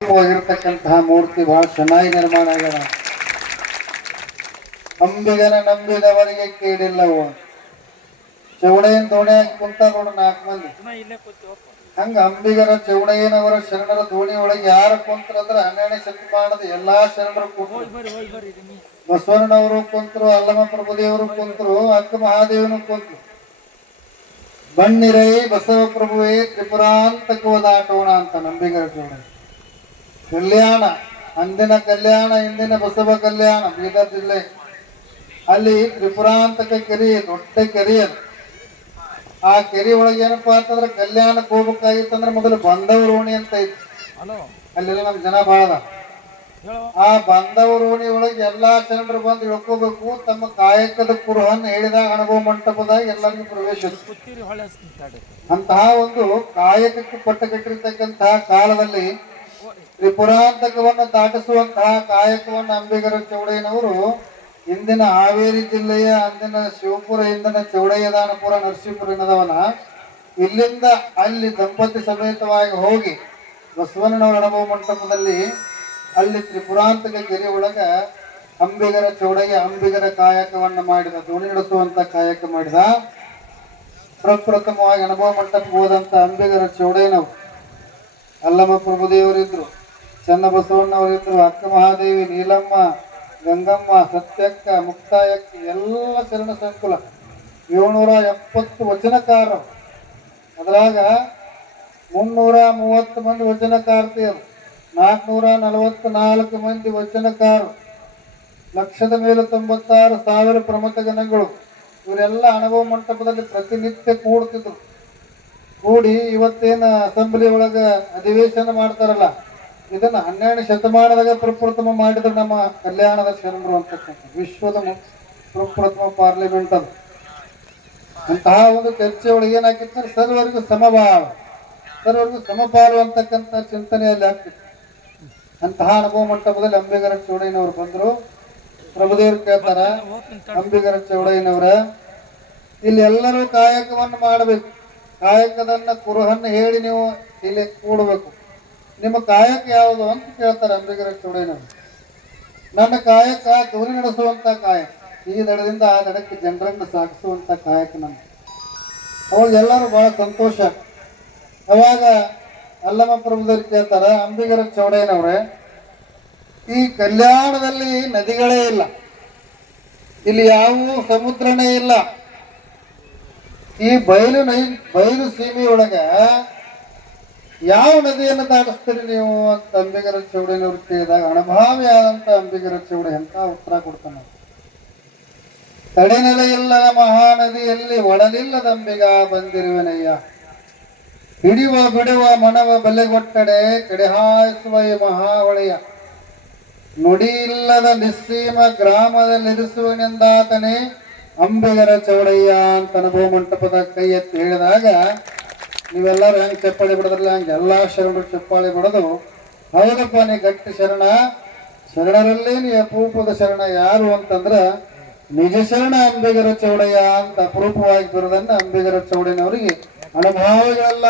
ಹೋಗಿರ್ತಕ್ಕಂತಹ ಮೂರ್ತಿ ಬಹಳ ಚೆನ್ನಾಗಿ ನಿರ್ಮಾಣ ಆಗ್ಯದ. ಅಂಬಿಗನ ನಂಬಿದವರಿಗೆ ಕೇಳಿಲ್ಲವು. ಚೌಡಯ್ಯನ ದೋಣಿ ಹಾಕಿ ಕುಂತ ನೋಡು 4 ಮಂದಿ. ಹಂಗ ಅಂಬಿಗರ ಚೌಡಯ್ಯನವರ ಶರಣರ ದೋಣಿ ಒಳಗೆ ಯಾರು ಕುಂತ್ರಂದ್ರ 12ನೇ ಶತಮಾನದ ಎಲ್ಲಾ ಶರಣರು ಕುಂತ್ರು. ಬಸವಣ್ಣನವರು ಕುಂತ್ರು, ಅಲ್ಲಮ ಪ್ರಭುದೇವರು ಕುಂತ್ರು, ಅಕ್ಕ ಮಹಾದೇವನು ಕುಂತ್ರು. ಬಣ್ಣಿರೈ ಬಸವ ಪ್ರಭುವೇ ತ್ರಿಪುರಾಂತಕವ ದಾಟೋಣ ಅಂತ ನಂಬಿಗರ ಚೌಡಯ್ಯ. ಕಲ್ಯಾಣ, ಅಂದಿನ ಕಲ್ಯಾಣ, ಇಂದಿನ ಬಸವ ಕಲ್ಯಾಣ, ಬೀದರ್ ಜಿಲ್ಲೆ. ಅಲ್ಲಿ ತ್ರಿಪುರಾಂತಕ ಕೆರೆ, ದೊಡ್ಡ ಕೆರೆ ಅದು. ಆ ಕೆರೆ ಒಳಗೆ ಏನಪ್ಪಾ ಅಂತಂದ್ರೆ ಕಲ್ಯಾಣಕ್ಕೆ ಹೋಗ್ಬೇಕಾಗಿತ್ತಂದ್ರೆ ಮೊದಲು ಬಂದವರು ಓಣಿ ಅಂತ ಇತ್ತು. ಅಲ್ಲೆಲ್ಲ ನಮ್ ಜನ ಬಹಳ. ಆ ಬಂದವರು ಓಣಿ ಒಳಗೆ ಎಲ್ಲಾ ಶರಣರು ಬಂದು ಇಳ್ಕೋಬೇಕು. ತಮ್ಮ ಕಾಯಕದ ಕುರುಹನ್ನು ಹೇಳಿದಾಗ ಅನುಭವ ಮಂಟಪದಾಗ ಎಲ್ಲರಿಗೂ ಪ್ರವೇಶ. ಅಂತಹ ಒಂದು ಕಾಯಕಕ್ಕೆ ಪಟ್ಟಗಟ್ಟಿರ್ತಕ್ಕಂತಹ ಕಾಲದಲ್ಲಿ ತ್ರಿಪುರಾಂತಕವನ್ನು ದಾಟಿಸುವಂತಹ ಕಾಯಕವನ್ನು ಅಂಬಿಗರ ಚೌಡಯ್ಯನವರು ಇಂದಿನ ಹಾವೇರಿ ಜಿಲ್ಲೆಯ ಅಂದಿನ ಶಿವಪುರ, ಇಂದಿನ ಚೌಡಯ್ಯದಾನಪುರ, ನರಸೀಪುರ ಎನ್ನದವನ ಇಲ್ಲಿಂದ ಅಲ್ಲಿ ದಂಪತಿ ಸಮೇತವಾಗಿ ಹೋಗಿ ಬಸವಣ್ಣನವರ ಅನುಭವ ಮಂಟಪದಲ್ಲಿ ಅಲ್ಲಿ ತ್ರಿಪುರಾಂತಕ ಕೆರೆ ಒಳಗ ಅಂಬಿಗರ ಚೌಡಯ್ಯ ಅಂಬಿಗರ ಕಾಯಕವನ್ನು ಮಾಡಿದ, ದೋಣಿ ನಡೆಸುವಂತ ಕಾಯಕ ಮಾಡಿದ. ಪ್ರಪ್ರಥಮವಾಗಿ ಅನುಭವ ಮಂಟಪಕ್ಕೆ ಹೋದಂತ ಅಂಬಿಗರ ಚೌಡಯ್ಯನವರು, ಅಲ್ಲಮ ಪ್ರಭುದೇವರಿದ್ರು, ಚನ್ನಬಸವಣ್ಣವರಿದ್ರು, ಅಕ್ಕ ಮಹಾದೇವಿ, ನೀಲಮ್ಮ, ಗಂಗಮ್ಮ, ಸತ್ಯಕ್ಕ, ಮುಕ್ತಾಯಕ್ಕ, ಎಲ್ಲ ಶರಣ ಸಂಕುಲ 770 ವಚನಕಾರರು. ಅದ್ರಾಗ 330 ಮಂದಿ ವಚನಕಾರ್ತಿಯರು, 444 ಮಂದಿ ವಚನಕಾರರು, 1,96,000 ಪ್ರಮಥ ಗಣಗಳು. ಇವರೆಲ್ಲ ಅನುಭವ ಮಂಟಪದಲ್ಲಿ ಪ್ರತಿನಿತ್ಯ ಕೂಡ್ತಿದ್ರು. ಕೂಡಿ ಇವತ್ತೇನು ಅಸೆಂಬ್ಲಿ ಒಳಗ ಅಧಿವೇಶನ ಮಾಡ್ತಾರಲ್ಲ, ಇದನ್ನ 12ನೇ ಶತಮಾನದಾಗ ಪ್ರಪ್ರಥಮ ಮಾಡಿದ್ರು ನಮ್ಮ ಕಲ್ಯಾಣದ ಶರಣರು ಅಂತಕ್ಕಂಥ. ವಿಶ್ವದ ಪ್ರಪ್ರಥಮ ಪಾರ್ಲಿಮೆಂಟ್ ಅದು. ಅಂತಹ ಒಂದು ಚರ್ಚೆ ಒಳಗೆ ಏನಾಕಿತ್ತು, ಸರ್ವರಿಗೂ ಸಮಭಾವ, ಸರ್ವರಿಗೂ ಸಮಪಾಲು ಅಂತಕ್ಕಂಥ ಚಿಂತನೆಯಲ್ಲಿ ಆಗ್ತಿತ್ತು. ಅಂತಹ ಅನುಭವ ಮಂಟಪದಲ್ಲಿ ಅಂಬಿಗರ ಚೌಡಯ್ಯನವರು ಬಂದ್ರು. ಪ್ರಭುದೇವರು ಕೇಳ್ತಾರ, ಅಂಬಿಗರ ಚೌಡಯ್ಯನವರ, ಇಲ್ಲಿ ಎಲ್ಲರೂ ಕಾಯಕವನ್ನು ಮಾಡಬೇಕು, ಕಾಯಕದನ್ನ ಕುರುಹನ್ನು ಹೇಳಿ ನೀವು ಇಲ್ಲಿ ಕೂಡಬೇಕು. ನಿಮ್ಮ ಕಾಯಕ ಯಾವುದು ಅಂತ ಕೇಳ್ತಾರೆ ಅಂಬಿಗರ ಚೌಡಯ್ಯನವರು. ನನ್ನ ಕಾಯಕ ದೋಣಿ ನಡೆಸುವಂತ ಕಾಯಕ, ಈ ದಡದಿಂದ ಆ ದಡಕ್ಕೆ ಜನರನ್ನು ಸಾಗಿಸುವಂತ ಕಾಯಕ ನನ್ನ. ಅವಾಗ ಎಲ್ಲರೂ ಬಹಳ ಸಂತೋಷ. ಅವಾಗ ಅಲ್ಲಮ ಪ್ರಭುದೇವರು ಕೇಳ್ತಾರ, ಅಂಬಿಗರ ಚೌಡಯ್ಯನವ್ರೆ, ಈ ಕಲ್ಯಾಣದಲ್ಲಿ ನದಿಗಳೇ ಇಲ್ಲ, ಇಲ್ಲಿ ಯಾವ ಸಮುದ್ರನೇ ಇಲ್ಲ, ಈ ಬಯಲು ಸೀಮೆಯೊಳಗ ಯಾವ ನದಿಯನ್ನು ದಾಟಿಸ್ತೀರಿ ನೀವು ಅಂತ ಅಂಬಿಗರ ಚೌಡಯ್ಯನವ್ರು ಕೇಳಿದಾಗ ಅನುಭಾವಿಯಾದಂತ ಅಂಬಿಗರ ಚೌಡಯ್ಯ ಅಂತ ಉತ್ತರ ಕೊಡ್ತಾನೆ. ತಡೆನೆಲೆ ಇಲ್ಲದ ಮಹಾನದಿಯಲ್ಲಿ ಒಡಲಿಲ್ಲದಂಬಿಗ ಬಂದಿರುವೆನಯ್ಯ, ಹಿಡಿಯುವ ಬಿಡುವ ಮನವ ಬಲೆಗೊಟ್ಟಡೆ ಕಡೆಹಾಯಿಸುವ ಈ ಮಹಾವಳೆಯ, ನುಡಿ ಇಲ್ಲದ ನಿಸ್ಸೀಮ ಗ್ರಾಮದಲ್ಲಿರಿಸುವನೆಂದಾತನೇ ಅಂಬಿಗರ ಚೌಡಯ್ಯ ಅಂತ ಅನುಭವ ಮಂಟಪದ ಕೈ ಎತ್ತಿ ಹೇಳಿದಾಗ ನೀವೆಲ್ಲರೂ ಹೆಂಗ್ ಚಪ್ಪಾಳಿ ಬಿಡದ್ರಲ್ಲ, ಹಂಗೆ ಎಲ್ಲಾ ಶರಣರು ಚಪ್ಪಾಳಿ ಬಿಡೋದು. ಹೌದಪ್ಪ, ನೀ ಗಟ್ಟಿ ಶರಣ, ಶರಣರಲ್ಲಿ ನೀ ಅಪರೂಪದ ಶರಣ ಯಾರು ಅಂತಂದ್ರ ನಿಜ ಶರಣ ಅಂಬಿಗರ ಚೌಡಯ್ಯ ಅಂತ ಅಪರೂಪವಾಗಿ ಬರೋದನ್ನ ಅಂಬಿಗರ ಚೌಡಯ್ಯನವರಿಗೆ ಅನುಭವಗಳೆಲ್ಲ